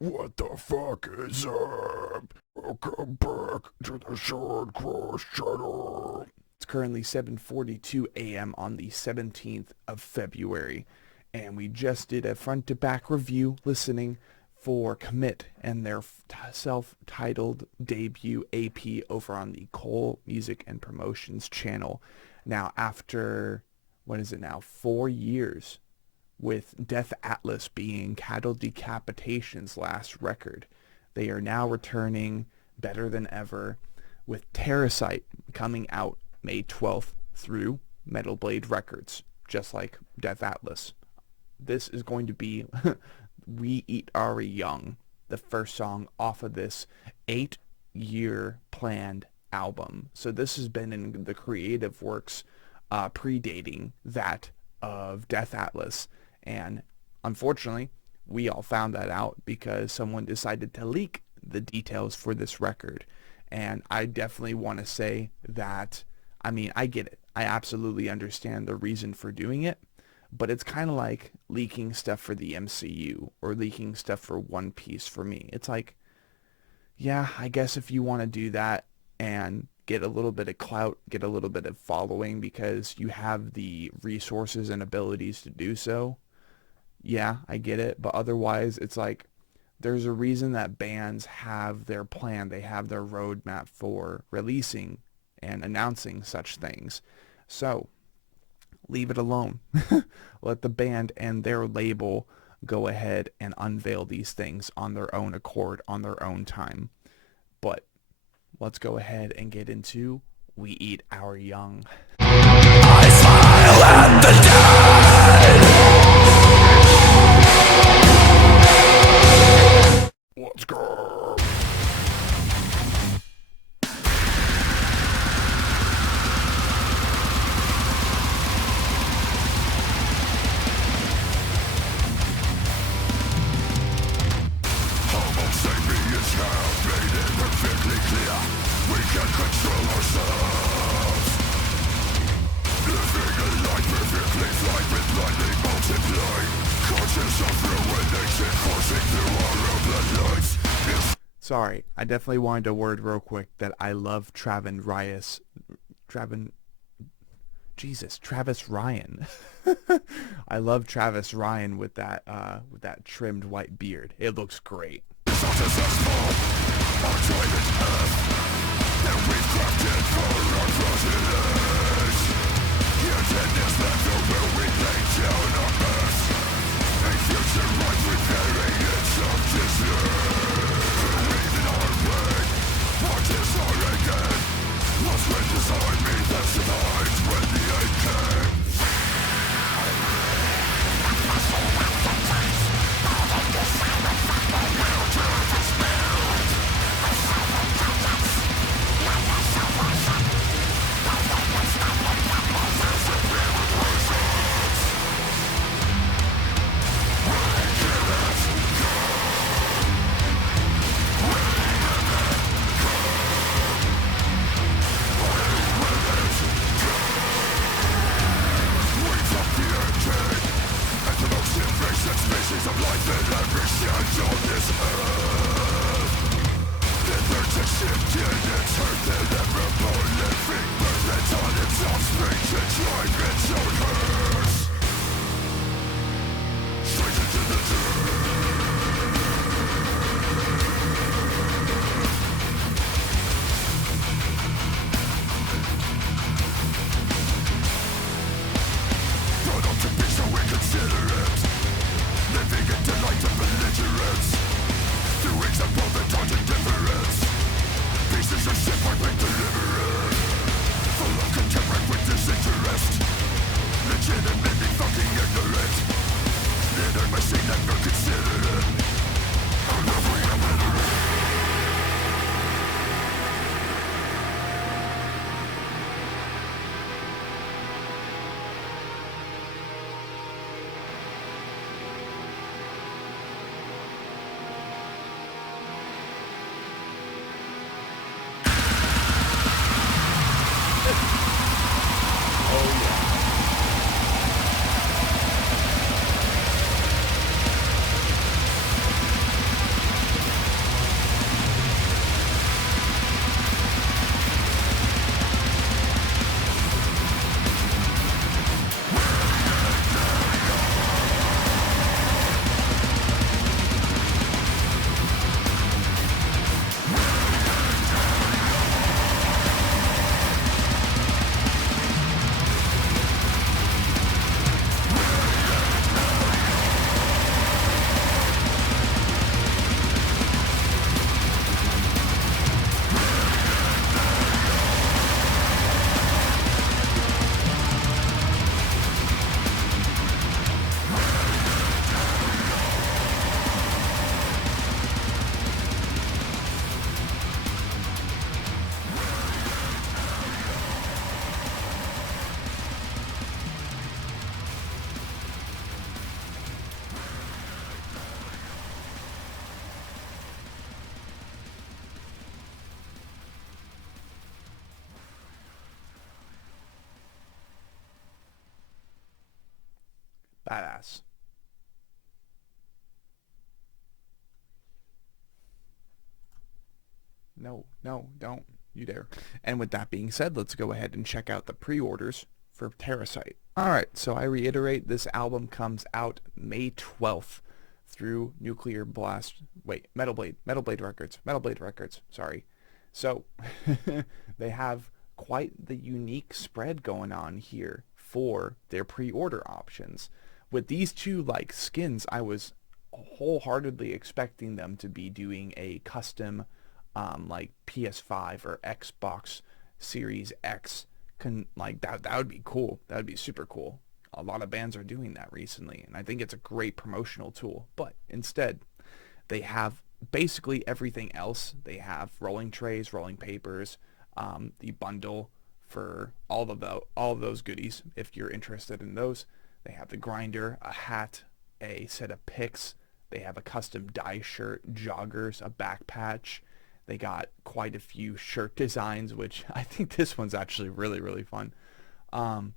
What the fuck is up? Welcome back to the Shard Cross channel. It's currently 7:42 a.m. on the 17th of February, and we just did a front-to-back review listening for Commit and their self-titled debut AP over on the Cole Music and Promotions channel. Now, after, 4 years with Death Atlas being Cattle Decapitation's last record, they are now returning better than ever with Terrasite coming out May 12th through Metal Blade Records, just like Death Atlas. This is going to be We Eat Our Young, the first song off of this 8-year planned album. So this has been in the creative works predating that of Death Atlas. And unfortunately, we all found that out because someone decided to leak the details for this record. And I definitely want to say that, I get it. I absolutely understand the reason for doing it. But it's kind of like leaking stuff for the MCU or leaking stuff for One Piece for me. It's like, yeah, I guess if you want to do that and get a little bit of clout, get a little bit of following because you have the resources and abilities to do so, yeah, I get it. But otherwise, it's like there's a reason that bands have their plan. They have their roadmap for releasing and announcing such things. So leave it alone. Let the band and their label go ahead and unveil these things on their own accord, on their own time. But let's go ahead and get into We Eat Our Young. I smile at the dead. Let's go. Sorry, I definitely wanted to word real quick that I love Travis Ryan. I love Travis Ryan with that trimmed white beard. It looks great. Badass. No, no, don't you dare. And with that being said, let's go ahead and check out the pre-orders for Terrasite. Alright, so I reiterate, this album comes out May 12th through Metal Blade Records, sorry. So, they have quite the unique spread going on here for their pre-order options. With these two, like, skins, I was wholeheartedly expecting them to be doing a custom like PS5 or Xbox Series X. Like that would be cool. That would be super cool. A lot of bands are doing that recently, and I think it's a great promotional tool. But instead, they have basically everything else. They have rolling trays, rolling papers, the bundle for all of those goodies if you're interested in those. They have the grinder, a hat, a set of picks. They have a custom dye shirt, joggers, a back patch. They got quite a few shirt designs, which I think this one's actually really, really fun.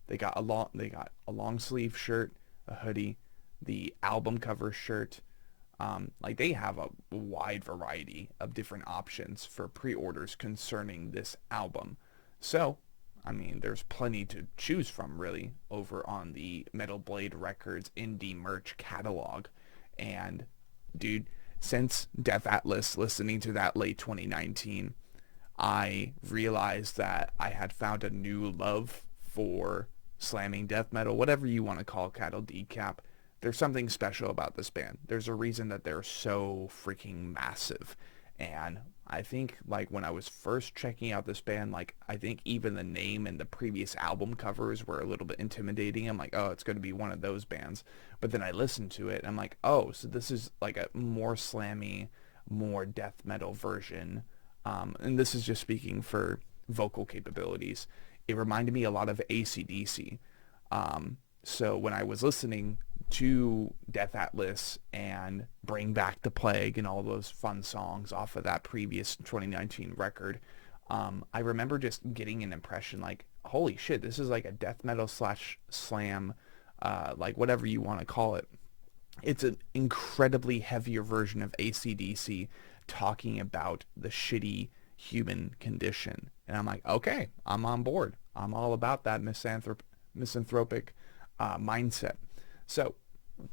They got a long sleeve shirt, a hoodie, the album cover shirt. Like they have a wide variety of different options for pre-orders concerning this album. So, I mean, there's plenty to choose from really over on the Metal Blade Records indie merch catalog. And dude, since Death Atlas, listening to that late 2019, I realized that I had found a new love for slamming death metal, whatever you want to call Cattle Decap. There's something special about this band. There's a reason that they're so freaking massive. And I think, like, when I was first checking out this band, like, I think even the name and the previous album covers were a little bit intimidating. I'm like, oh, it's going to be one of those bands. But then I listened to it, and I'm like, oh, so this is, like, a more slammy, more death metal version. And this is just speaking for vocal capabilities. It reminded me a lot of AC/DC. So when I was listening to Death Atlas and Bring Back the Plague and all those fun songs off of that previous 2019 record, I remember just getting an impression like, holy shit, this is like a death metal slash slam, like whatever you want to call it. It's an incredibly heavier version of AC/DC talking about the shitty human condition. And I'm like, okay, I'm on board. I'm all about that misanthropic mindset. So,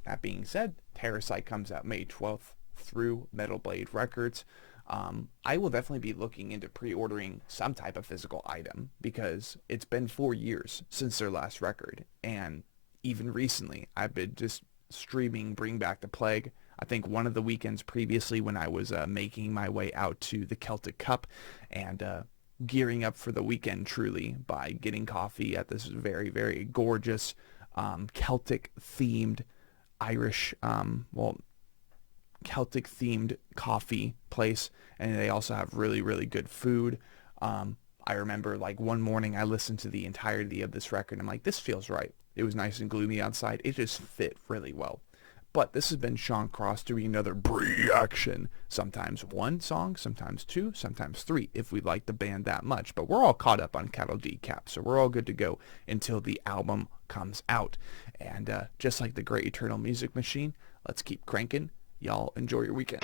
that being said, Terrasite comes out May 12th through Metal Blade Records. I will definitely be looking into pre-ordering some type of physical item because it's been 4 years since their last record. And even recently, I've been just streaming Bring Back the Plague. I think one of the weekends previously when I was making my way out to the Celtic Cup and gearing up for the weekend truly by getting coffee at this very, very gorgeous Celtic-themed Irish, Celtic-themed coffee place. And they also have really, really good food. I remember like one morning I listened to the entirety of this record. And I'm like, this feels right. It was nice and gloomy outside. It just fit really well. But this has been Sean Cross doing another reaction. Sometimes one song, sometimes two, sometimes three, if we like the band that much. But we're all caught up on Cattle Decap, so we're all good to go until the album comes out. And just like the Great Eternal Music Machine, let's keep cranking. Y'all enjoy your weekend.